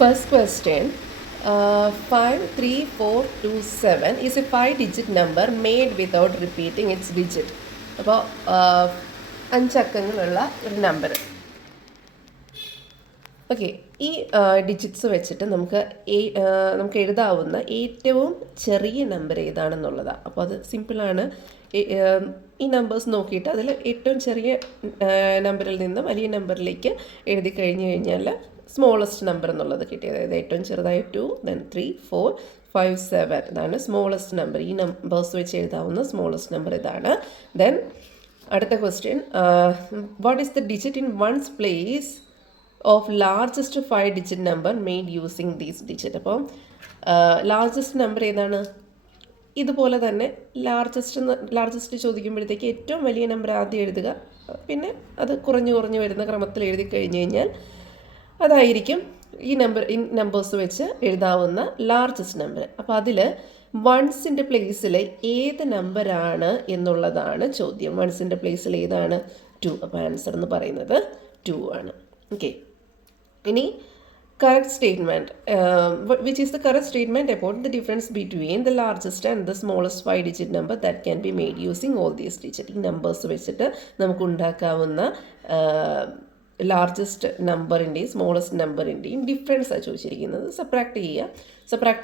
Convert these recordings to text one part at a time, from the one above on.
First question. 53427 is a 5-digit number made without repeating its digit. അപ്പോൾ 5 അക്കങ്ങളുള്ള ഒരു number. Okay, ഈ digits വെച്ചിട്ട് നമുക്ക് എഴുതാവുന്ന ഏറ്റവും ചെറിയ നമ്പർ ഏതാണെന്നുള്ളതാണ്. അപ്പോൾ അത് സിമ്പിളാണ്. ഈ നമ്പേഴ്സ് നോക്കിയിട്ട് അതിൽ ഏറ്റവും ചെറിയ നമ്പറിൽ നിന്ന് വലിയ നമ്പറിലേക്ക് എഴുതി കഴിഞ്ഞ് കഴിഞ്ഞാൽ സ്മോളസ്റ്റ് നമ്പർ എന്നുള്ളത് കിട്ടി. അതായത് ഏറ്റവും ചെറുതായ 2, then 3, 4, 5, 7 ഇതാണ് സ്മോളസ്റ്റ് നമ്പർ. ഈ നമ്പേഴ്സ് വെച്ച് എഴുതാവുന്ന സ്മോളസ്റ്റ് നമ്പർ ഇതാണ്. ദെൻ അടുത്ത question, what is the digit in once place of largest 5-digit number made using these digit. അപ്പോൾ ലാർജസ്റ്റ് നമ്പർ ഏതാണ്? ഇതുപോലെ തന്നെ ലാർജസ്റ്റ് ചോദിക്കുമ്പോഴത്തേക്ക് ഏറ്റവും വലിയ നമ്പർ ആദ്യം എഴുതുക, പിന്നെ അത് കുറഞ്ഞു വരുന്ന ക്രമത്തിൽ എഴുതി കഴിഞ്ഞ് കഴിഞ്ഞാൽ അതായിരിക്കും ഈ നമ്പേഴ്സ് വെച്ച് എഴുതാവുന്ന ലാർജസ്റ്റ് നമ്പർ. അപ്പോൾ അതിൽ വൺസിൻ്റെ പ്ലേസിൽ ഏത് നമ്പറാണ് എന്നുള്ളതാണ് ചോദ്യം. വൺസിൻ്റെ പ്ലേസിൽ ഏതാണ്? 2. അപ്പോൾ ആൻസർ എന്ന് പറയുന്നത് 2 ആണ്. ഓക്കെ, ഇനി correct statement, which is the correct statement about the difference between the largest and the smallest 5-digit number that can be made using all these digits. ഈ നമ്പേഴ്സ് വെച്ചിട്ട് നമുക്ക് ഉണ്ടാക്കാവുന്ന ലാർജസ്റ്റ് നമ്പറിൻ്റെയും സ്മോളസ്റ്റ് നമ്പറിൻ്റെയും ഡിഫറൻസാണ് ചോദിച്ചിരിക്കുന്നത്. Subtract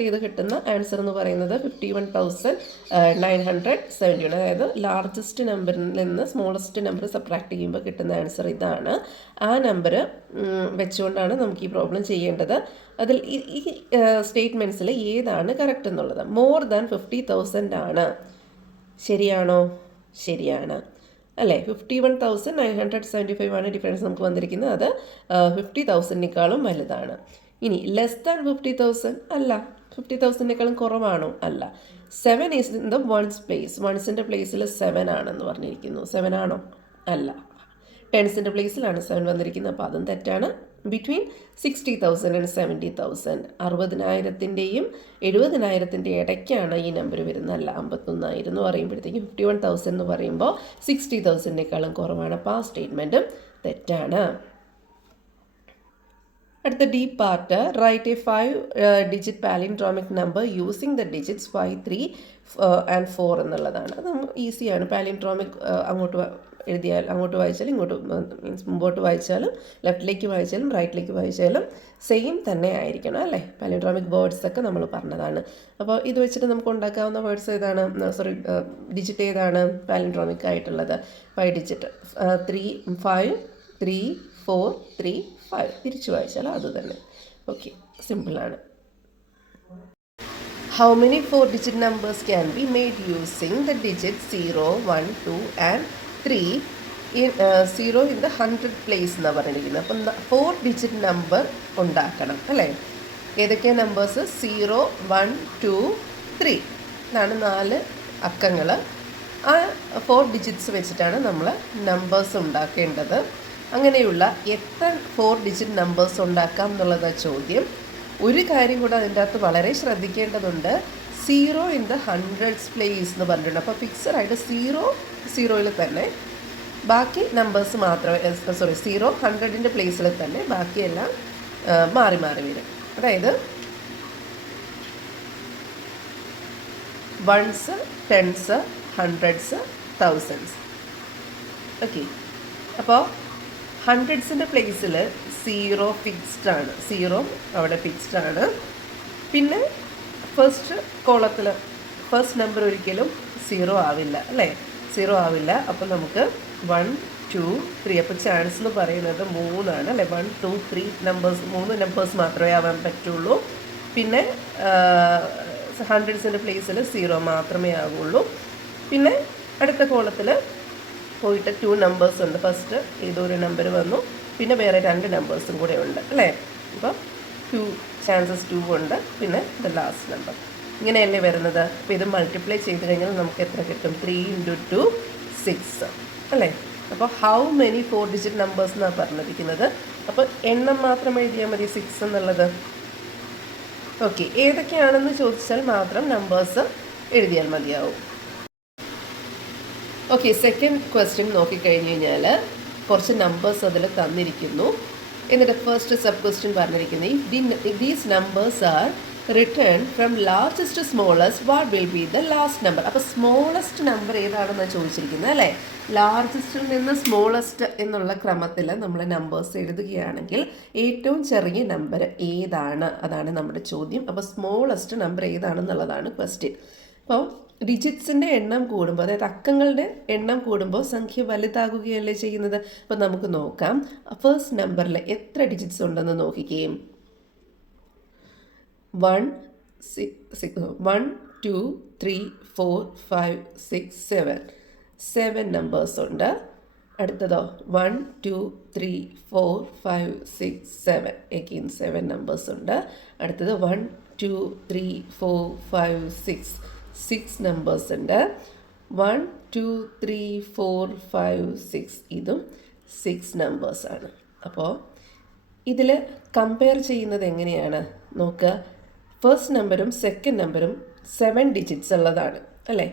ചെയ്ത് കിട്ടുന്ന answer എന്ന് പറയുന്നത് 51,971. അതായത് largest നമ്പറിൽ നിന്ന് സ്മോളസ്റ്റ് നമ്പർ സബ്ട്രാക്ട് ചെയ്യുമ്പോൾ കിട്ടുന്ന ആൻസർ ഇതാണ്. ആ നമ്പർ വെച്ചുകൊണ്ടാണ് നമുക്ക് ഈ പ്രോബ്ലം ചെയ്യേണ്ടത്. അതിൽ ഈ സ്റ്റേറ്റ്മെൻറ്റ്സിൽ ഏതാണ് കറക്റ്റ് എന്നുള്ളത്. മോർ ദാൻ 50,000 ആണ്. ശരിയാണോ? ശരിയാണ് അല്ലേ? 51,975 ആണ് ഡിഫറൻസ് നമുക്ക് വന്നിരിക്കുന്നത്. അത് 50,000-നേക്കാളും വലുതാണ്. ഇനി ലെസ് ദാൻ 50,000 അല്ല. 50,000-നേക്കാളും കുറവാണോ? അല്ല. 7 is in the ones place. വൺസിൻ്റെ പ്ലേസിൽ 7 ആണെന്ന് പറഞ്ഞിരിക്കുന്നു. 7 ആണോ? അല്ല. ടെൻസിൻ്റെ പ്ലേസിലാണ് 7 വന്നിരിക്കുന്നത്. അപ്പോൾ അതും തെറ്റാണ്. ബിറ്റ്വീൻ 60,000 ആൻഡ് 70,000, 60,000-ൻ്റെയും 70,000-ൻ്റെ ഇടയ്ക്കാണ് ഈ നമ്പർ വരുന്നത്. അല്ല, 51,000 എന്ന് പറയുമ്പോഴത്തേക്കും 51,000 എന്ന് പറയുമ്പോൾ 60,000-നേക്കാളും കുറവാണ്. അപ്പോൾ ആ സ്റ്റേറ്റ്മെൻറ്റും തെറ്റാണ്. അടുത്ത D part, write a 5-digit palindromic number using the digits 5, 3 and 4 എന്നുള്ളതാണ്. അത് ഈസിയാണ്. പാലിൻഡ്രോമിക് അങ്ങോട്ട് വായിച്ചാലും ഇങ്ങോട്ട് മീൻസ് മുമ്പോട്ട് വായിച്ചാലും ലെഫ്റ്റിലേക്ക് വായിച്ചാലും റൈറ്റിലേക്ക് വായിച്ചാലും സെയിം തന്നെ ആയിരിക്കണം അല്ലേ? പാലിൻഡ്രോമിക് വേർഡ്സ് ഒക്കെ നമ്മൾ പറഞ്ഞതാണ്. അപ്പോൾ ഇത് വെച്ചിട്ട് നമുക്ക് ഉണ്ടാക്കാവുന്ന വേർഡ്സ് ഏതാണ്? ഡിജിറ്റ് ഏതാണ് പാലിൻഡ്രോമിക് ആയിട്ടുള്ളത്? 5 ഡിജിറ്റ്. 3, 5, 3, 4, 3, 5 തിരിച്ചു വായിച്ചാലും അത് തന്നെ. ഓക്കെ, സിമ്പിളാണ്. How many 4-digit numbers can be made using the digits 0, 1, 2 and 3 in 0 in the 100 place എന്നാണ് പറഞ്ഞിരിക്കുന്നത്. അപ്പം 4-digit നമ്പർ ഉണ്ടാക്കണം അല്ലേ? ഏതൊക്കെ നമ്പേഴ്സ്? 0, 1, 2, 3 ഇതാണ് 4 അക്കങ്ങൾ. ആ 4 ഡിജിറ്റ്സ് വെച്ചിട്ടാണ് നമ്മൾ നമ്പേഴ്സ് ഉണ്ടാക്കേണ്ടത്. അങ്ങനെയുള്ള എത്ര 4-digit നമ്പേഴ്സ് ഉണ്ടാക്കാം എന്നുള്ളതാണ് ചോദ്യം. ഒരു കാര്യം കൂടെ അതിൻ്റെ അകത്ത് വളരെ ശ്രദ്ധിക്കേണ്ടതുണ്ട്. 0 in the 100s place എന്ന് പറഞ്ഞിട്ടുണ്ട്. അപ്പോൾ ഫിക്സഡായിട്ട് 0 തന്നെ, ബാക്കി നമ്പേഴ്സ് മാത്രമേ 0 100-ൻ്റെ പ്ലേസിൽ തന്നെ, ബാക്കിയെല്ലാം മാറി വരും. അതായത് 1s, 10s, 100s, 1000s. Okay, അപ്പോൾ 100-ൻ്റെ പ്ലേസിൽ 0 ഫിക്സ്ഡ് ആണ്. 0 അവിടെ ഫിക്സ്ഡ് ആണ്. പിന്നെ ഫസ്റ്റ് കോളത്തിൽ ഫസ്റ്റ് നമ്പർ ഒരിക്കലും 0 ആവില്ല അല്ലേ? 0 ആവില്ല. അപ്പോൾ നമുക്ക് 1, 2, 3. അപ്പോൾ ചാൻസ് എന്ന് പറയുന്നത് 3 ആണ് അല്ലേ? 1, 2, 3 നമ്പേഴ്സ്, 3 നമ്പേഴ്സ് മാത്രമേ ആവാൻ പറ്റുള്ളൂ. പിന്നെ 100-ൻ്റെ പ്ലേസിൽ 0 മാത്രമേ ആവുള്ളൂ. പിന്നെ അടുത്ത കോളത്തിൽ പോയിട്ട് 2 നമ്പേഴ്സ് ഉണ്ട്. ഫസ്റ്റ് ഏതൊരു നമ്പർ വന്നു, പിന്നെ വേറെ 2 നമ്പേഴ്സും കൂടെ ഉണ്ട് അല്ലേ? അപ്പോൾ 2 ചാൻസസ് 2 ഉണ്ട്. പിന്നെ ദ ലാസ്റ്റ് നമ്പർ. ഇങ്ങനെയല്ലേ വരുന്നത്? അപ്പോൾ ഇത് മൾട്ടിപ്ലൈ ചെയ്ത് കഴിഞ്ഞാൽ നമുക്ക് എത്ര കിട്ടും? 3 × 2 6 അല്ലേ? അപ്പോൾ ഹൗ മെനി 4-digit നമ്പേഴ്സ് എന്നാണ് പറഞ്ഞിരിക്കുന്നത്. അപ്പോൾ എണ്ണം മാത്രം എഴുതിയാൽ മതി 6 എന്നുള്ളത്. ഓക്കെ, ഏതൊക്കെയാണെന്ന് ചോദിച്ചാൽ മാത്രം നമ്പേഴ്സ് എഴുതിയാൽ മതിയാവും. ഓക്കെ, സെക്കൻഡ് ക്വസ്റ്റ്യൻ നോക്കിക്കഴിഞ്ഞ് കഴിഞ്ഞാൽ കുറച്ച് നമ്പേഴ്സ് അതിൽ തന്നിരിക്കുന്നു. എന്നിട്ട് ഫസ്റ്റ് സബ് ക്വസ്റ്റ്യൻ പറഞ്ഞിരിക്കുന്നത് if these numbers are written from largest to smallest, what will be the last number? അപ്പോൾ സ്മോളസ്റ്റ് നമ്പർ ഏതാണെന്നാണ് ചോദിച്ചിരിക്കുന്നത് അല്ലേ. ലാർജസ്റ്റിൽ നിന്ന് സ്മോളസ്റ്റ് എന്നുള്ള ക്രമത്തിൽ നമ്മൾ നമ്പേഴ്സ് എഴുതുകയാണെങ്കിൽ ഏറ്റവും ചെറിയ നമ്പർ ഏതാണ്, അതാണ് നമ്മുടെ ചോദ്യം. അപ്പോൾ സ്മോളസ്റ്റ് നമ്പർ ഏതാണെന്നുള്ളതാണ് ക്വസ്റ്റ്യൻ. അപ്പോൾ ഡിജിറ്റ്സിൻ്റെ എണ്ണം കൂടുമ്പോൾ, അതായത് അക്കങ്ങളുടെ എണ്ണം കൂടുമ്പോൾ സംഖ്യ വലുതാകുകയല്ലേ ചെയ്യുന്നത്. അപ്പോൾ നമുക്ക് നോക്കാം ഫസ്റ്റ് നമ്പറിൽ എത്ര ഡിജിറ്റ്സ് ഉണ്ടെന്ന് നോക്കിക്കുകയും 1 2 3 4 5 6 7 നമ്പേഴ്സ് ഉണ്ട്. അടുത്തതോ 1 2 3 4 5 6 7 എഗെയിൻ 7 നമ്പേഴ്സ് ഉണ്ട്. അടുത്തത് 1 2 3 4 5 6 നമ്പേഴ്സ് ഉണ്ട്. 1 2 3 4 5 6 ഇതും 6 നമ്പേഴ്സാണ്. അപ്പോൾ ഇതിൽ കമ്പയർ ചെയ്യുന്നത് എങ്ങനെയാണ് നോക്കുക. ഫസ്റ്റ് നമ്പറും സെക്കൻഡ് നമ്പറും 7 ഡിജിറ്റ്സ് ഉള്ളതാണ് അല്ലേ.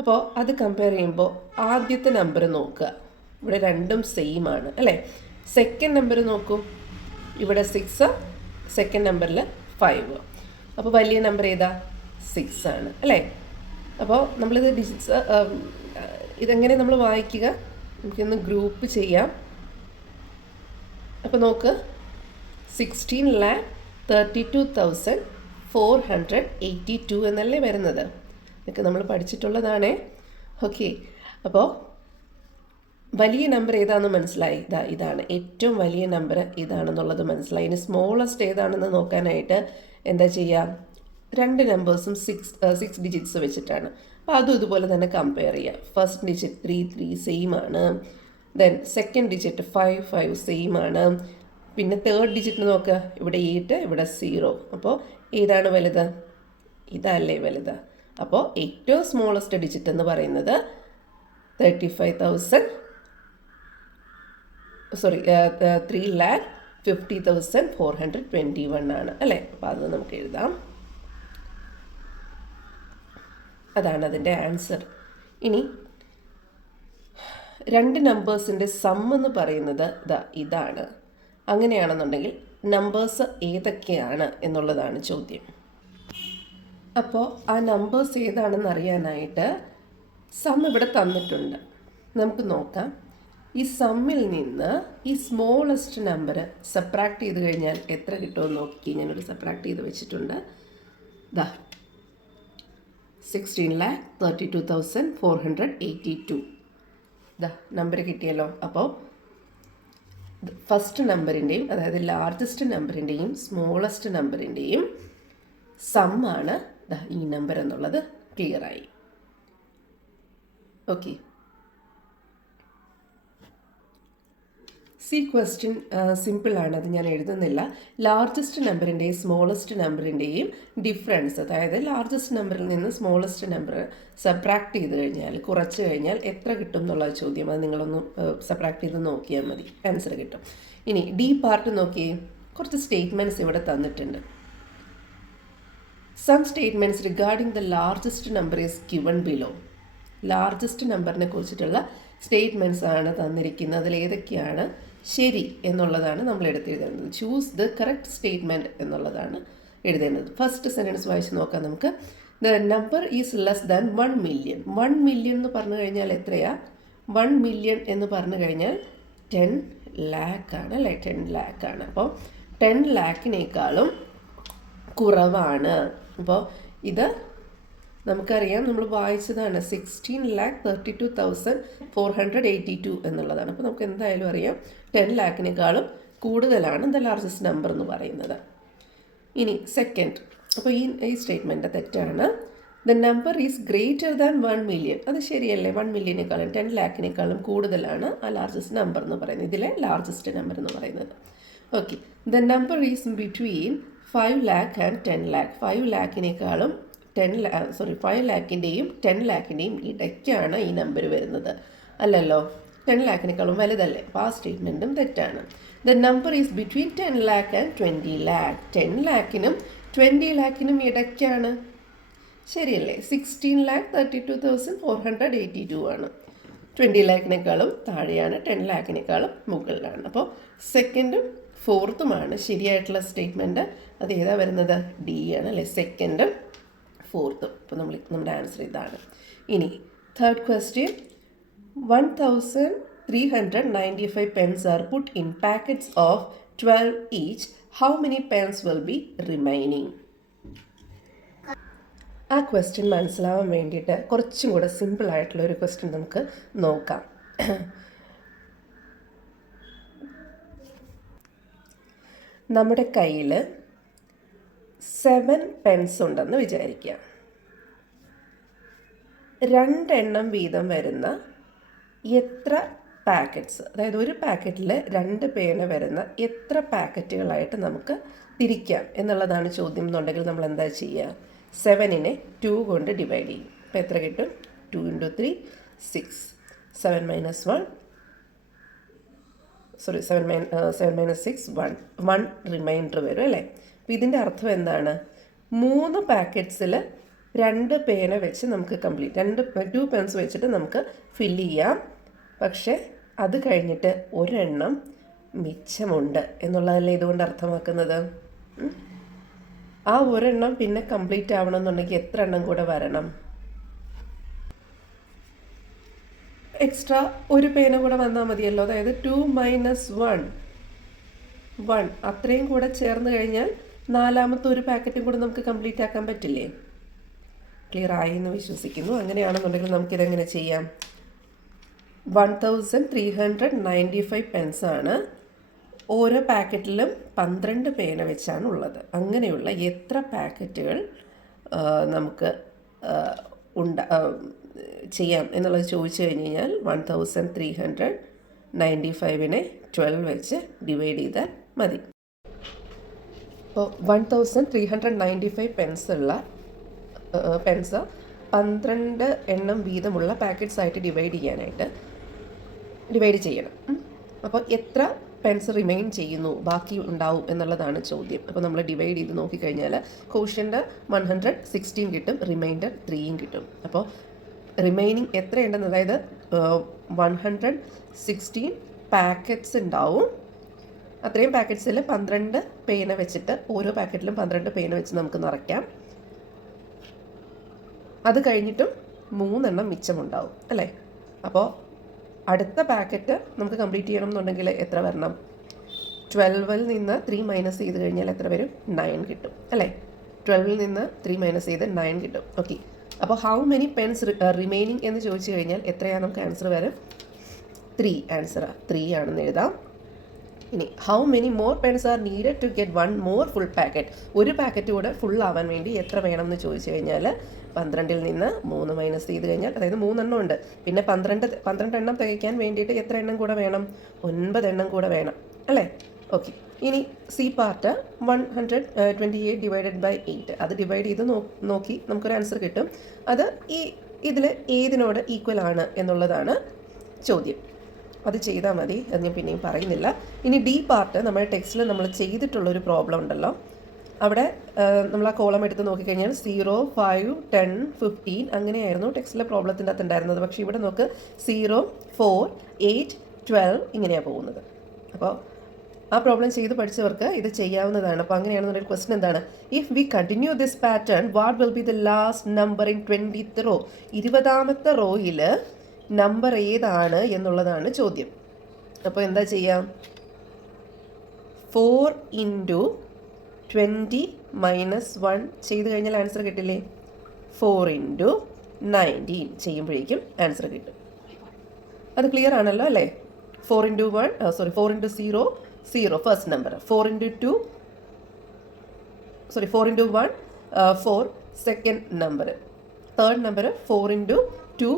അപ്പോൾ അത് കമ്പയർ ചെയ്യുമ്പോൾ ആദ്യത്തെ നമ്പർ നോക്കുക, ഇവിടെ രണ്ടും സെയിം ആണ് അല്ലേ. സെക്കൻഡ് നമ്പർ നോക്കൂ, ഇവിടെ 6, സെക്കൻഡ് നമ്പറിൽ 5. അപ്പോൾ വലിയ നമ്പർ ഏതാ? 6 ആണ് അല്ലേ. അപ്പോൾ നമ്മളിത് ഡിജിറ്റ്സ് ഇതെങ്ങനെ നമ്മൾ വായിക്കുക, നമുക്കൊന്ന് ഗ്രൂപ്പ് ചെയ്യാം. അപ്പോൾ നോക്ക് 16,32,482 എന്നല്ലേ വരുന്നത്. ഇതൊക്കെ നമ്മൾ പഠിച്ചിട്ടുള്ളതാണേ. ഓക്കെ, അപ്പോൾ വലിയ നമ്പർ ഏതാണെന്ന് മനസ്സിലായി. ഇതാണ് ഏറ്റവും വലിയ നമ്പർ ഇതാണെന്നുള്ളത് മനസ്സിലായി. ഇനി സ്മോളസ്റ്റ് ഏതാണെന്ന് നോക്കാനായിട്ട് എന്താ ചെയ്യുക, രണ്ട് നമ്പേഴ്സും 6 ഡിജിറ്റ്സ് വെച്ചിട്ടാണ്. അപ്പോൾ അതും ഇതുപോലെ തന്നെ കമ്പയർ ചെയ്യുക. ഫസ്റ്റ് ഡിജിറ്റ് 3 സെയിം ആണ്. ദെൻ സെക്കൻഡ് ഡിജിറ്റ് 5 സെയിം ആണ്. പിന്നെ തേർഡ് ഡിജിറ്റ് നോക്കുക, ഇവിടെ 8, ഇവിടെ 0. അപ്പോൾ ഏതാണ് വലുത്? ഇതല്ലേ വലുത്. അപ്പോൾ ഏറ്റവും സ്മോളസ്റ്റ് ഡിജിറ്റ് എന്ന് പറയുന്നത് 3,50,421 ആണ് അല്ലേ. അപ്പോൾ അത് നമുക്ക് എഴുതാം. അതാണ് അതിൻ്റെ ആൻസർ. ഇനി രണ്ട് നമ്പേഴ്സിൻ്റെ സം എന്ന് പറയുന്നത് ഇതാണ്. അങ്ങനെയാണെന്നുണ്ടെങ്കിൽ നമ്പേഴ്സ് ഏതൊക്കെയാണ് എന്നുള്ളതാണ് ചോദ്യം. അപ്പോൾ ആ നമ്പേഴ്സ് ഏതാണെന്ന് അറിയാനായിട്ട് സം ഇവിടെ തന്നിട്ടുണ്ട്. നമുക്ക് നോക്കാം. ഈ സമ്മിൽ നിന്ന് ഈ സ്മോളസ്റ്റ് നമ്പർ സബ്ട്രാക്ട് ചെയ്ത് കഴിഞ്ഞാൽ എത്ര കിട്ടുമെന്ന് നോക്കി. ഞാനൊരു സബ്ട്രാക്ട് ചെയ്ത് വെച്ചിട്ടുണ്ട്. 16,32,482 നമ്പർ കിട്ടിയല്ലോ. അപ്പോൾ ഫസ്റ്റ് നമ്പറിൻ്റെയും, അതായത് ലാർജസ്റ്റ് നമ്പറിൻ്റെയും സ്മോളസ്റ്റ് നമ്പറിൻ്റെയും സമ്മാണ് ഈ നമ്പർ എന്നുള്ളത് ക്ലിയറായി. ഓക്കെ, സി ക്വസ്റ്റ്യൻ സിമ്പിളാണ്, അത് ഞാൻ എഴുതുന്നില്ല. ലാർജസ്റ്റ് നമ്പറിൻ്റെയും സ്മോളസ്റ്റ് നമ്പറിൻ്റെയും ഡിഫറൻസ്, അതായത് ലാർജസ്റ്റ് നമ്പറിൽ നിന്ന് സ്മോളസ്റ്റ് നമ്പർ സബ്ട്രാക്ട് ചെയ്ത് കഴിഞ്ഞാൽ, കുറച്ച് കഴിഞ്ഞാൽ എത്ര കിട്ടും എന്നുള്ള ചോദ്യം. അത് നിങ്ങളൊന്ന് സബ്ട്രാക്ട് ചെയ്ത് നോക്കിയാൽ മതി, ആൻസർ കിട്ടും. ഇനി ഡി പാർട്ട് നോക്കിയേ. കുറച്ച് സ്റ്റേറ്റ്മെൻറ്റ്സ് ഇവിടെ തന്നിട്ടുണ്ട്. Some statements regarding the largest number is given below. Largest നമ്പറിനെ കുറിച്ചിട്ടുള്ള സ്റ്റേറ്റ്മെൻറ്റ്സ് ആണ് തന്നിരിക്കുന്നത്. അതിൽ ഏതൊക്കെയാണ് ശരി എന്നുള്ളതാണ് നമ്മൾ എടുത്തെഴുതേണ്ടത്. ചൂസ് ദ കറക്റ്റ് സ്റ്റേറ്റ്മെൻറ്റ് എന്നുള്ളതാണ് എഴുതേണ്ടത്. ഫസ്റ്റ് സെൻറ്റൻസ് വായിച്ച് നോക്കാം നമുക്ക്. The number is less than 1 million. 1 million എന്ന് പറഞ്ഞു കഴിഞ്ഞാൽ എത്രയാ? 1 മില്യൺ എന്ന് പറഞ്ഞു കഴിഞ്ഞാൽ 10 ലാക്ക് ആണ് അല്ലേ. 10 ലാക്ക് ആണ്. അപ്പോൾ 10 ലാക്കിനേക്കാളും കുറവാണ്. അപ്പോൾ ഇത് നമുക്കറിയാം, നമ്മൾ വായിച്ചതാണ്. 16,32,482 എന്നുള്ളതാണ്. അപ്പോൾ നമുക്ക് എന്തായാലും അറിയാം 10 ലാക്കിനേക്കാളും കൂടുതലാണ് ദ ലാർജസ്റ്റ് നമ്പർ എന്ന് പറയുന്നത്. ഇനി സെക്കൻഡ്, അപ്പോൾ ഈ സ്റ്റേറ്റ്മെൻറ്റ് തെറ്റാണ്. The number is greater than 1 million. അത് ശരിയല്ലേ. 1 മില്യനേക്കാളും 10 ലാക്കിനേക്കാളും കൂടുതലാണ് ആ ലാർജസ്റ്റ് നമ്പർ എന്ന് പറയുന്നത്, ഇതിലെ ലാർജസ്റ്റ് നമ്പർ എന്ന് പറയുന്നത്. Okay, the number is between 5 lakh and 10 lakh. 5 ലാക്കിനേക്കാളും 5 ലാക്കിൻ്റെയും 10 ലാക്കിൻ്റെയും ഇടയ്ക്കാണ് ഈ നമ്പർ വരുന്നത്, അല്ലല്ലോ. 10 ലാക്കിനേക്കാളും വലുതല്ലേ. അപ്പോൾ ആ സ്റ്റേറ്റ്മെൻറ്റും തെറ്റാണ്. The number is between 10 lakh and 20 lakh. 10 ലാക്കിനും 20 ലാക്കിനും ഇടയ്ക്കാണ്, ശരിയല്ലേ. 16,32,482 ആണ്. 20 ലാക്കിനേക്കാളും താഴെയാണ്, 10 ലാക്കിനേക്കാളും മുകളിലാണ്. അപ്പോൾ സെക്കൻഡും ഫോർത്തുമാണ് ശരിയായിട്ടുള്ള സ്റ്റേറ്റ്മെൻറ്റ്. അത് ഏതാ വരുന്നത്? ഡി ആണ് അല്ലേ, സെക്കൻഡും ഫോർത്തും. അപ്പോൾ നമ്മുടെ ആൻസർ ഇതാണ്. ഇനി third question, 1395 pens are put in packets of 12 each. How many pens will be remaining? ആ ക്വസ്റ്റ്യൻ മനസ്സിലാവാൻ വേണ്ടിയിട്ട് കുറച്ചും കൂടെ സിമ്പിളായിട്ടുള്ള ഒരു ക്വസ്റ്റ്യൻ നമുക്ക് നോക്കാം. നമ്മുടെ കയ്യിൽ 7 പെൻസ് ഉണ്ടെന്ന് വിചാരിക്കുക. 2 എണ്ണം വീതം വരുന്ന എത്ര പാക്കറ്റ്സ്, അതായത് ഒരു പാക്കറ്റിൽ 2 പേന വരുന്ന എത്ര പാക്കറ്റുകളായിട്ട് നമുക്ക് തിരിക്കാം എന്നുള്ളതാണ് ചോദ്യം എന്നുണ്ടെങ്കിൽ നമ്മൾ എന്താ ചെയ്യുക? 7നെ 2 കൊണ്ട് ഡിവൈഡ് ചെയ്യും. അപ്പോൾ എത്ര കിട്ടും? 2 × 3 6. 7 - 1 7 - 6 1 റിമൈൻഡർ വരും അല്ലേ. അപ്പോൾ ഇതിൻ്റെ അർത്ഥം എന്താണ്? 3 പാക്കറ്റ്സിൽ 2 പേന വെച്ച് നമുക്ക് കംപ്ലീറ്റ് 2 പെൻസ് വെച്ചിട്ട് നമുക്ക് ഫില്ല് ചെയ്യാം. പക്ഷേ അത് കഴിഞ്ഞിട്ട് ഒരെണ്ണം മിച്ചമുണ്ട് എന്നുള്ളതല്ലേ ഇതുകൊണ്ട് അർത്ഥമാക്കുന്നത്. ആ ഒരെണ്ണം പിന്നെ കംപ്ലീറ്റ് ആവണമെന്നുണ്ടെങ്കിൽ എത്ര എണ്ണം കൂടെ വരണം? എക്സ്ട്രാ ഒരു പേന കൂടെ വന്നാൽ മതിയല്ലോ. അതായത് 2 - 1 അത്രയും കൂടെ ചേർന്ന് കഴിഞ്ഞാൽ 4ാമത്തെ ഒരു പാക്കറ്റും കൂടെ നമുക്ക് കംപ്ലീറ്റ് ആക്കാൻ പറ്റില്ലേ? ക്ലിയർ ആയി എന്ന് വിശ്വസിക്കുന്നു. അങ്ങനെയാണെന്നുണ്ടെങ്കിൽ നമുക്കിതെങ്ങനെ ചെയ്യാം? 1395 പെൻസാണ്. ഓരോ പാക്കറ്റിലും 12 പേന വെച്ചാണ് ഉള്ളത്. അങ്ങനെയുള്ള എത്ര പാക്കറ്റുകൾ നമുക്ക് ചെയ്യാം എന്നുള്ളത് ചോദിച്ചു കഴിഞ്ഞ് കഴിഞ്ഞാൽ 1395നെ 12 വെച്ച് ഡിവൈഡ് ചെയ്താൽ മതി. അപ്പോൾ 1395 പെൻസുള്ള പെൻസ് 12 എണ്ണം വീതമുള്ള പാക്കറ്റ്സ് ആയിട്ട് ഡിവൈഡ് ചെയ്യണം. അപ്പോൾ എത്ര പെൻസ് റിമെയിൻ ചെയ്യുന്നു, ബാക്കി ഉണ്ടാവും എന്നുള്ളതാണ് ചോദ്യം. അപ്പോൾ നമ്മൾ ഡിവൈഡ് ചെയ്ത് നോക്കിക്കഴിഞ്ഞാൽ കോഷ്യൻ്റ് 116 കിട്ടും, റിമൈൻഡർ 3 കിട്ടും. അപ്പോൾ റിമൈനിങ് എത്രയുണ്ടെന്ന്, അതായത് 116 പാക്കറ്റ്സ് ഉണ്ടാവും. അത്രയും പാക്കറ്റ്സിൽ 12 പേന വെച്ചിട്ട് ഓരോ പാക്കറ്റിലും 12 പേന വെച്ച് നമുക്ക് നിറയ്ക്കാം. അത് കഴിഞ്ഞിട്ടും 3 എണ്ണം മിച്ചമുണ്ടാവും അല്ലേ. അപ്പോൾ അടുത്ത പാക്കറ്റ് നമുക്ക് കംപ്ലീറ്റ് ചെയ്യണം എന്നുണ്ടെങ്കിൽ എത്ര വരണം? 12ൽ നിന്ന് 3 മൈനസ് ചെയ്ത് കഴിഞ്ഞാൽ എത്ര വരും? 9 കിട്ടും അല്ലേ. 12ൽ നിന്ന് 3 മൈനസ് ചെയ്ത് 9 കിട്ടും. ഓക്കെ, അപ്പോൾ ഹൗ മെനി പെൻസ് റിമൈനിങ് എന്ന് ചോദിച്ചു കഴിഞ്ഞാൽ എത്രയാണ് നമുക്ക് ആൻസർ വരും? 3. ആൻസർ 3 ആണെന്ന് എഴുതാം. ഇനി how many more pens are needed to get 1 more full packet. ഒരു പാക്കറ്റ് കൂടെ ഫുൾ ആവാൻ വേണ്ടി എത്ര വേണം എന്ന് ചോദിച്ചു കഴിഞ്ഞാൽ 12ൽ നിന്ന് 3 മൈനസ് ചെയ്ത് കഴിഞ്ഞാൽ, അതായത് 3 എണ്ണം ഉണ്ട്, പിന്നെ 12 എണ്ണം തികയ്ക്കാൻ വേണ്ടിയിട്ട് എത്ര എണ്ണം കൂടെ വേണം? 9 എണ്ണം കൂടെ വേണം അല്ലേ. ഓക്കെ, ഇനി സി പാർട്ട് 128 ഡിവൈഡഡ് ബൈ 8. അത് ഡിവൈഡ് ചെയ്ത് നോക്കി നമുക്കൊരു ആൻസർ കിട്ടും. അത് ഇതിൽ ഏതിനോട് ഈക്വൽ ആണ് എന്നുള്ളതാണ് ചോദ്യം. അത് ചെയ്താൽ മതി, അത് ഞാൻ പിന്നെയും പറയുന്നില്ല. ഇനി ഡി പാർട്ട് നമ്മുടെ ടെക്സ്റ്റിൽ നമ്മൾ ചെയ്തിട്ടുള്ളൊരു പ്രോബ്ലം ഉണ്ടല്ലോ. അവിടെ നമ്മൾ ആ കോളം എടുത്ത് നോക്കിക്കഴിഞ്ഞാൽ 0, 5, 10, 15 അങ്ങനെയായിരുന്നു ടെക്സ്റ്റിലെ പ്രോബ്ലത്തിൻ്റെ അകത്ത് ഉണ്ടായിരുന്നത്. പക്ഷേ ഇവിടെ നോക്ക് 0, 4, 8, 12 ഇങ്ങനെയാണ് പോകുന്നത്. അപ്പോൾ ആ പ്രോബ്ലം ചെയ്ത് പഠിച്ചവർക്ക് ഇത് ചെയ്യാവുന്നതാണ്. അപ്പോൾ അങ്ങനെയാണെന്നൊരു ക്വസ്റ്റൻ എന്താണ്? If we continue this pattern what will be the last number in 20th row? 20ാമത്തെ റോയിൽ നമ്പർ ഏതാണ് എന്നുള്ളതാണ് ചോദ്യം. അപ്പോൾ എന്താ ചെയ്യാം? 4 × 20 - 1 ചെയ്ത് കഴിഞ്ഞാൽ ആൻസർ കിട്ടില്ലേ? 4 × 19 ചെയ്യുമ്പോഴേക്കും ആൻസർ കിട്ടും. അത് ക്ലിയർ ആണല്ലോ അല്ലേ? 4 × 0 0 first number, 4 × 1 4 second number, third number 4 × 2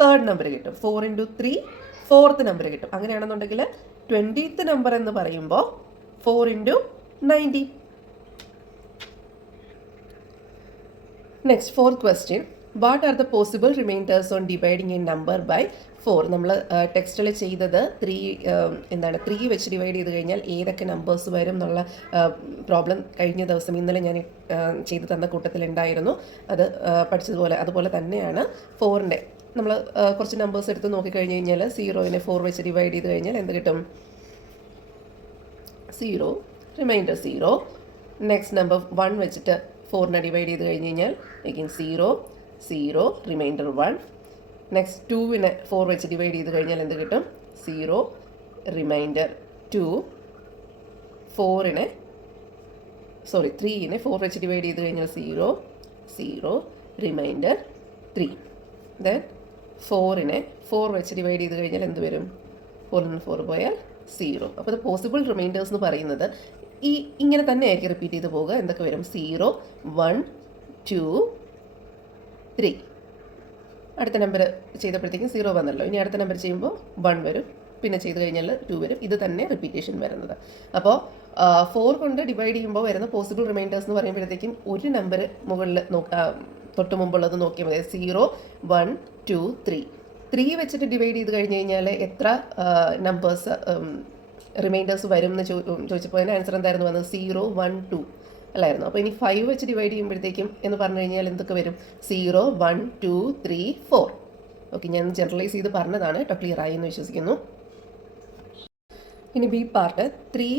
third number കിട്ടും, 4 × 3 ഫോർത്ത് നമ്പർ കിട്ടും. അങ്ങനെയാണെന്നുണ്ടെങ്കിൽ 20th നമ്പർ എന്ന് പറയുമ്പോൾ 4 × 90. Next fourth question, what are the possible remainders on dividing a number by 4? നമ്മൾ ടെക്സ്റ്റിൽ ചെയ്തത് 3 വെച്ച് ഡിവൈഡ് ചെയ്ത് കഴിഞ്ഞാൽ ഏതൊക്കെ നമ്പേഴ്സ് വരും എന്നുള്ള പ്രോബ്ലം കഴിഞ്ഞ ദിവസം ഇന്നലെ ഞാൻ ചെയ്തു തന്ന കൂട്ടത്തിലുണ്ടായിരുന്നു. അത് പഠിച്ചതുപോലെ അതുപോലെ തന്നെയാണ് 4ൻ്റെ നമ്മൾ കുറച്ച് നമ്പേഴ്സ് എടുത്ത് നോക്കിക്കഴിഞ്ഞ് കഴിഞ്ഞാൽ 0നെ 4 വെച്ച് ഡിവൈഡ് ചെയ്ത് കഴിഞ്ഞാൽ എന്ത് കിട്ടും? Zero, remainder zero. Next number 1 വെച്ചിട്ട് 4നെ ഡിവൈഡ് ചെയ്ത് കഴിഞ്ഞ് കഴിഞ്ഞാൽ again zero, zero, remainder 1. Next 2വിനെ 4 വെച്ച് ഡിവൈഡ് ചെയ്ത് കഴിഞ്ഞാൽ എന്ത് കിട്ടും? Zero, reminder 2. 3നെ 4 വെച്ച് ഡിവൈഡ് ചെയ്ത് കഴിഞ്ഞാൽ സീറോ, സീറോ, റിമൈൻഡർ 3. ദെൻ 4നെ 4 വെച്ച് ഡിവൈഡ് ചെയ്ത് കഴിഞ്ഞാൽ എന്ത് വരും? 4 പോയാൽ സീറോ. അപ്പോൾ ഇത് പോസിബിൾ റിമൈൻഡേഴ്സ് എന്ന് പറയുന്നത് ഇങ്ങനെ തന്നെ ആയിരിക്കും റിപ്പീറ്റ് ചെയ്ത് പോവുക. എന്തൊക്കെ വരും? 0, 1, 2, 3. അടുത്ത നമ്പർ ചെയ്തപ്പോഴത്തേക്കും 0 വന്നല്ലോ. ഇനി അടുത്ത നമ്പർ ചെയ്യുമ്പോൾ 1 വരും, പിന്നെ ചെയ്ത് കഴിഞ്ഞാൽ 2 വരും. ഇത് തന്നെ റിപ്പീറ്റേഷൻ വരുന്നത്. അപ്പോൾ 4 കൊണ്ട് ഡിവൈഡ് ചെയ്യുമ്പോൾ വരുന്ന പോസിബിൾ റിമൈൻഡേഴ്സ് എന്ന് പറയുമ്പോഴത്തേക്കും ഒരു നമ്പർ മുകളിൽ തൊട്ട് മുമ്പുള്ളത് നോക്കിയാൽ മതി. 0, 1, 2, 3. 3 വെച്ചിട്ട് ഡിവൈഡ് ചെയ്ത് കഴിഞ്ഞ് കഴിഞ്ഞാൽ എത്ര നമ്പേഴ്സ് റിമൈൻഡേഴ്സ് വരും എന്ന് ചോദിച്ചപ്പോൾ അതിൻ്റെ ആൻസർ എന്തായിരുന്നു വന്നത്? 0, 1, 2 അല്ലായിരുന്നു. അപ്പോൾ ഇനി 5 വെച്ച് ഡിവൈഡ് ചെയ്യുമ്പോഴത്തേക്കും എന്ന് പറഞ്ഞു കഴിഞ്ഞാൽ എന്തൊക്കെ വരും? 0, 1, 2, 3, 4. ഓക്കെ, ഞാൻ ജനറലൈസ് ചെയ്ത് പറഞ്ഞതാണ് കേട്ടോ. ക്ലിയർ ആയി എന്ന് വിശ്വസിക്കുന്നു. ഇനി B part 3,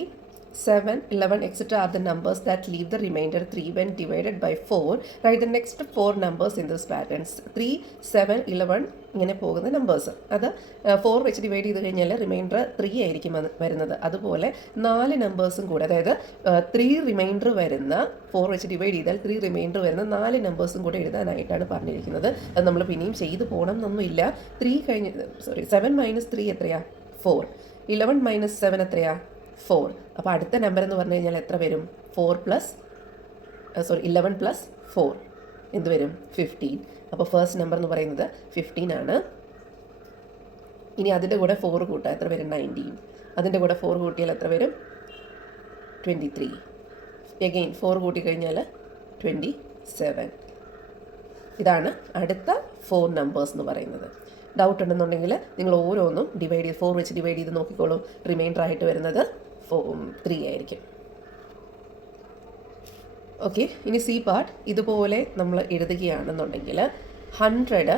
7, 11, etc. are the numbers that leave the remainder 3 when divided by 4. Write the next 4 numbers in this pattern. 3, 7, 11 ഇങ്ങനെ പോകുന്ന നമ്പേഴ്സ്. അത് 4 വെച്ച് ഡിവൈഡ് ചെയ്ത് കഴിഞ്ഞാൽ റിമൈൻഡർ 3 ആയിരിക്കും വരുന്നത്. അതുപോലെ 4 നമ്പേഴ്സും കൂടെ, അതായത് 3 റിമൈൻഡർ വരുന്ന 4 വെച്ച് ഡിവൈഡ് ചെയ്താൽ 3 റിമൈൻഡർ വരുന്ന 4 നമ്പേഴ്സും കൂടെ എഴുതാനായിട്ടാണ് പറഞ്ഞിരിക്കുന്നത്. അത് നമ്മൾ പിന്നെയും ചെയ്തു പോകണം എന്നൊന്നുമില്ല. 7 മൈനസ് 3 എത്രയാ? 4. 11 മൈനസ് 7 എത്രയാ? 4. അപ്പോൾ അടുത്ത നമ്പർ എന്ന് പറഞ്ഞു കഴിഞ്ഞാൽ എത്ര വരും? 11 പ്ലസ് 4 എന്ത് വരും? 15. അപ്പോൾ ഫസ്റ്റ് നമ്പർ എന്ന് പറയുന്നത് 15 ആണ്. ഇനി അതിൻ്റെ കൂടെ 4 കൂട്ടാം, എത്ര വരും? 19. അതിൻ്റെ കൂടെ 4 കൂട്ടിയാൽ എത്ര വരും? 23. എഗെയിൻ 4 കൂട്ടിക്കഴിഞ്ഞാൽ 27. ഇതാണ് അടുത്ത 4 നമ്പേഴ്സ് എന്ന് പറയുന്നത്. ഡൗട്ട് ഉണ്ടെന്നുണ്ടെങ്കിൽ നിങ്ങൾ ഓരോന്നും ഡിവൈഡ് ചെയ്ത് 4 വെച്ച് ഡിവൈഡ് ചെയ്ത് നോക്കിക്കോളൂ. റിമൈൻഡർ ആയിട്ട് വരുന്നത് 3 ആയിരിക്കും. ഓക്കെ, ഇനി സി പാർട്ട് ഇതുപോലെ നമ്മൾ എഴുതുകയാണെന്നുണ്ടെങ്കിൽ 100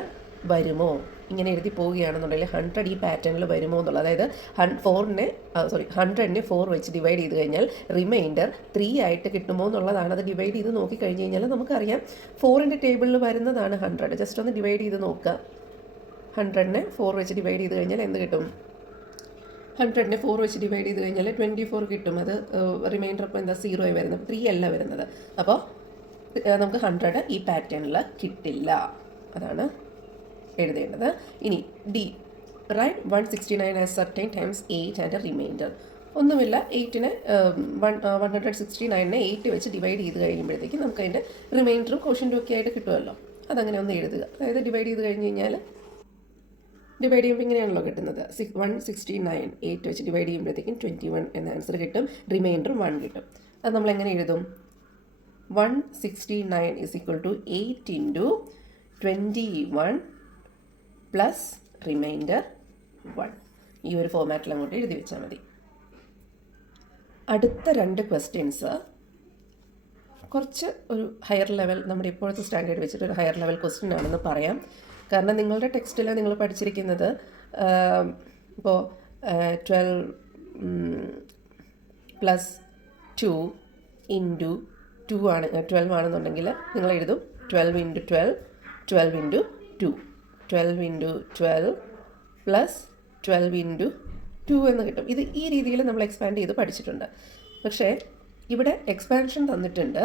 വരുമോ? ഇങ്ങനെ എഴുതി പോവുകയാണെന്നുണ്ടെങ്കിൽ 100 ഈ പാറ്റേണിൽ വരുമോ എന്നുള്ളത്. അതായത് 100നെ 4 വെച്ച് ഡിവൈഡ് ചെയ്ത് കഴിഞ്ഞാൽ റിമൈൻഡർ 3 ആയിട്ട് കിട്ടുമോ എന്നുള്ളതാണ്. അത് ഡിവൈഡ് ചെയ്ത് നോക്കിക്കഴിഞ്ഞ് കഴിഞ്ഞാൽ നമുക്കറിയാം 4ൻ്റെ ടേബിളിൽ വരുന്നതാണ് 100. ജസ്റ്റ് ഒന്ന് ഡിവൈഡ് ചെയ്ത് നോക്കുക. 100നെ 4 വെച്ച് ഡിവൈഡ് ചെയ്ത് കഴിഞ്ഞാൽ എന്ത് കിട്ടും? 100നെ 4 വെച്ച് ഡിവൈഡ് ചെയ്ത് കഴിഞ്ഞാൽ 24 കിട്ടും. അത് റിമൈൻഡർ ഇപ്പോൾ എന്താ? 0 ആയി വരുന്നത്, 3 അല്ല വരുന്നത്. അപ്പോൾ നമുക്ക് 100 ഈ പാറ്റേണിൽ കിട്ടില്ല. അതാണ് എഴുതേണ്ടത്. ഇനി D, right 169 as certain times 8 and a remainder. ഒന്നുമില്ല, 169നെ 8 വെച്ച് ഡിവൈഡ് ചെയ്ത് കഴിയുമ്പോഴത്തേക്കും നമുക്ക് അതിൻ്റെ റിമൈൻഡറും ക്വോഷ്യൻറ്റും ഒക്കെ ആയിട്ട് കിട്ടുമല്ലോ. അതങ്ങനെ ഒന്ന് എഴുതുക. അതായത് ഡിവൈഡ് ചെയ്ത് കഴിഞ്ഞ് കഴിഞ്ഞാൽ ഡിവൈഡ് ചെയ്യുമ്പോൾ ഇങ്ങനെയാണല്ലോ കിട്ടുന്നത്. 169 8 വെച്ച് ഡിവൈഡ് ചെയ്യുമ്പോഴത്തേക്കും 21 എന്ന ആൻസർ കിട്ടും. റിമൈൻഡർ 1 കിട്ടും. അത് നമ്മൾ എങ്ങനെ എഴുതും? 169 is equal to 8 into 21 plus reminder 1. ഈ ഒരു ഫോമാറ്റിൽ അങ്ങോട്ട് എഴുതി വെച്ചാൽ മതി. അടുത്ത 2 ക്വസ്റ്റ്യൻസ് കുറച്ച് ഒരു ഹയർ ലെവൽ, നമ്മുടെ ഇപ്പോഴത്തെ സ്റ്റാൻഡേർഡ് വെച്ചിട്ട് ഒരു ഹയർ ലെവൽ ക്വസ്റ്റ്യൻ ആണെന്ന് പറയാം. കാരണം നിങ്ങളുടെ ടെക്സ്റ്റിൽ നിങ്ങൾ പഠിച്ചിരിക്കുന്നത് ഇപ്പോൾ 12 പ്ലസ് 2 ഇൻറ്റു 2 ആണ്. 12 ആണെന്നുണ്ടെങ്കിൽ നിങ്ങൾ എഴുതും 12 into 12, 12 into 2, 12 into 12 plus 12 into 2 എന്ന് കിട്ടും. ഇത് ഈ രീതിയിൽ നമ്മൾ എക്സ്പാൻഡ് ചെയ്ത് പഠിച്ചിട്ടുണ്ട്. പക്ഷേ ഇവിടെ എക്സ്പാൻഷൻ തന്നിട്ടുണ്ട്.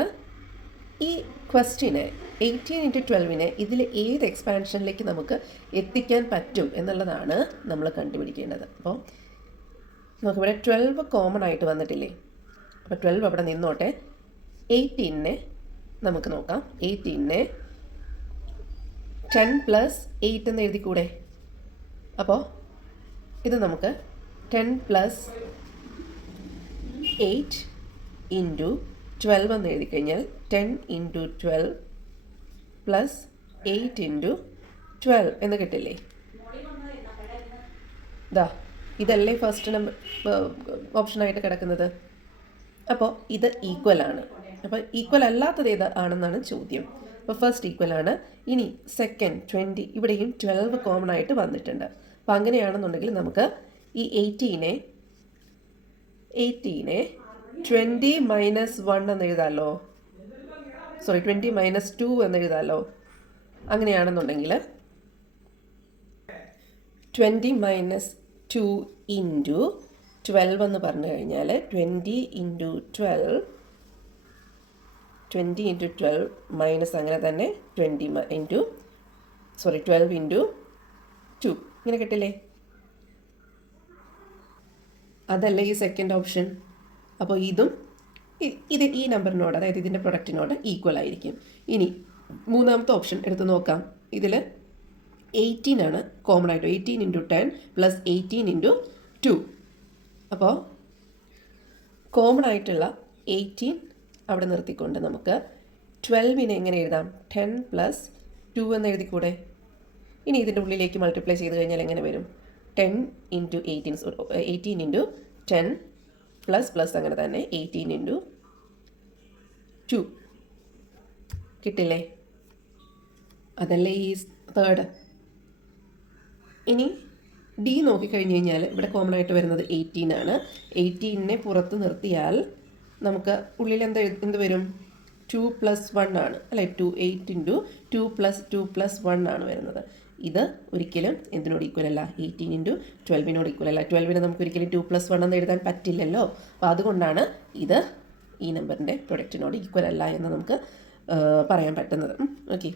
ഈ ക്വസ്റ്റ്യനെ 18 ഇൻറ്റു 12നെ ഇതിൽ ഏത് എക്സ്പാൻഷനിലേക്ക് നമുക്ക് എത്തിക്കാൻ പറ്റും എന്നുള്ളതാണ് നമ്മൾ കണ്ടുപിടിക്കേണ്ടത്. അപ്പോൾ നമുക്കിവിടെ 12 കോമൺ ആയിട്ട് വന്നിട്ടില്ലേ? അപ്പോൾ 12 അവിടെ നിന്നോട്ടെ. 18നെ നമുക്ക് നോക്കാം. 18നെ 10 പ്ലസ് 8 എന്ന് എഴുതിക്കൂടെ? അപ്പോൾ ഇത് നമുക്ക് 10 പ്ലസ് 8 ഇൻറ്റു 12 എന്ന് എഴുതി കഴിഞ്ഞാൽ 10 ഇൻറ്റു 12 പ്ലസ് 8 ഇൻറ്റു 12 എന്ന് കിട്ടില്ലേ? ഇതല്ലേ ഫസ്റ്റ് നമ്പർ ഓപ്ഷനായിട്ട് കിടക്കുന്നത്. അപ്പോൾ ഇത് ഈക്വൽ ആണ്. അപ്പോൾ ഈക്വൽ അല്ലാത്തത് ഏത് ആണെന്നാണ് ചോദ്യം. അപ്പോൾ ഫസ്റ്റ് ഈക്വൽ ആണ്. ഇനി സെക്കൻഡ് 20, ഇവിടെയും 12 കോമൺ ആയിട്ട് വന്നിട്ടുണ്ട്. അപ്പോൾ അങ്ങനെയാണെന്നുണ്ടെങ്കിൽ നമുക്ക് ഈ 18നെ 20 മൈനസ് 1 എന്ന് എഴുതാമല്ലോ. 20 മൈനസ് 2 എന്ന് എഴുതാമല്ലോ. അങ്ങനെയാണെന്നുണ്ടെങ്കിൽ 20 മൈനസ് 2 ഇൻറ്റു 12 എന്ന് പറഞ്ഞു കഴിഞ്ഞാൽ 20 ഇൻറ്റു 12 മൈനസ് അങ്ങനെ തന്നെ 12 ഇൻറ്റു 2 ഇങ്ങനെ കിട്ടില്ലേ? അതല്ല ഈ സെക്കൻഡ് ഓപ്ഷൻ. അപ്പോൾ ഇതും ഇത് ഈ നമ്പറിനോട്, അതായത് ഇതിൻ്റെ പ്രൊഡക്റ്റിനോട് ഈക്വൽ ആയിരിക്കും. ഇനി മൂന്നാമത്തെ ഓപ്ഷൻ എടുത്ത് നോക്കാം. ഇതിൽ 18 ആണ് കോമൺ ആയിട്ട്. 18 ഇൻറ്റു 10 പ്ലസ് 18 ഇൻറ്റു 2. അപ്പോൾ കോമൺ ആയിട്ടുള്ള 18 അവിടെ നിർത്തിക്കൊണ്ട് നമുക്ക് 12നെ എങ്ങനെ എഴുതാം? 10 പ്ലസ് 2 എന്ന് എഴുതിക്കൂടെ? ഇനി ഇതിൻ്റെ ഉള്ളിലേക്ക് മൾട്ടിപ്ലൈ ചെയ്ത് കഴിഞ്ഞാൽ എങ്ങനെ വരും? 10 ഇൻറ്റു 18 ഇൻറ്റു 10 പ്ലസ് അങ്ങനെ തന്നെ 18 ഇൻറ്റു 2 കിട്ടില്ലേ? അതല്ലേ ഈ തേർഡ്. ഇനി ഡി നോക്കിക്കഴിഞ്ഞ് കഴിഞ്ഞാൽ ഇവിടെ കോമൺ ആയിട്ട് വരുന്നത് 18 ആണ്. 18നെ പുറത്ത് നിർത്തിയാൽ നമുക്ക് ഉള്ളിൽ എന്ത് വരും? 2 പ്ലസ് 1 ആണ് അല്ലേ? 8 ഇൻറ്റു 2 പ്ലസ് 1 ആണ് വരുന്നത്. ഇത് ഒരിക്കലും എന്തിനോട് ഈക്വൽ അല്ല? 18 ഇൻറ്റു 12നോട് ഈക്വൽ അല്ല. 12നെ നമുക്ക് ഒരിക്കലും 2 പ്ലസ് 1 എന്ന് എഴുതാൻ പറ്റില്ലല്ലോ. അപ്പോൾ അതുകൊണ്ടാണ് ഇത് ഈ നമ്പറിൻ്റെ പ്രൊഡക്റ്റിനോട് ഈക്വൽ അല്ല എന്ന് നമുക്ക് പറയാൻ പറ്റുന്നത്. ഓക്കെ,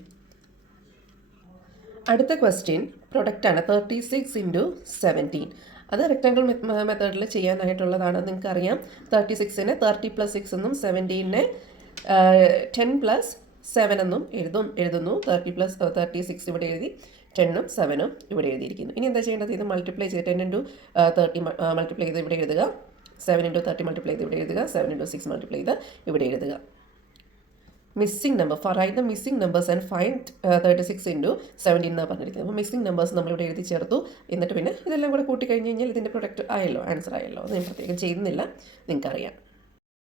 അടുത്ത ക്വസ്റ്റ്യൻ പ്രൊഡക്റ്റാണ്. 36 ഇൻറ്റു 17. അത് റെക്റ്റാങ്കിൾ മെത്തേഡിൽ ചെയ്യാനായിട്ടുള്ളതാണ്. നിങ്ങൾക്കറിയാം 36നെ 30 പ്ലസ് 6 എന്നും 17നെ 10 പ്ലസ് 7 എന്നും എഴുതുന്നു. 36 ഇവിടെ എഴുതി, 10ഉം 7ഉം ഇവിടെ എഴുതിയിരിക്കുന്നു. ഇനി എന്താ ചെയ്യേണ്ടത്? ഇത് മൾട്ടിപ്ലൈ ചെയ്ത് 10 ഇൻറ്റു 30 മൾട്ടിപ്ലൈ ചെയ്ത് ഇവിടെ എഴുതുക, 7 ഇൻറ്റു 30 മൾട്ടിപ്ലൈ ചെയ്ത് ഇവിടെ എഴുതുക, 7 ഇൻറ്റു 6 മൾട്ടിപ്ലൈ ചെയ്ത് ഇവിടെ എഴുതുക. Missing number, write the missing numbers and find 36 into 17 എന്നാണ് പറഞ്ഞിരിക്കുന്നത്. അപ്പോൾ മിസ്സിംഗ് നമ്പേഴ്സ് നമ്മളിവിടെ എഴുതി ചേർത്തു. എന്നിട്ട് പിന്നെ ഇതെല്ലാം കൂടെ കൂട്ടി കഴിഞ്ഞ് കഴിഞ്ഞാൽ ഇതിൻ്റെ പ്രൊഡക്റ്റ് ആയല്ലോ, ആൻസർ ആയല്ലോ. ഞാൻ പ്രത്യേകം ചെയ്യുന്നില്ല, നിങ്ങൾക്കറിയാം.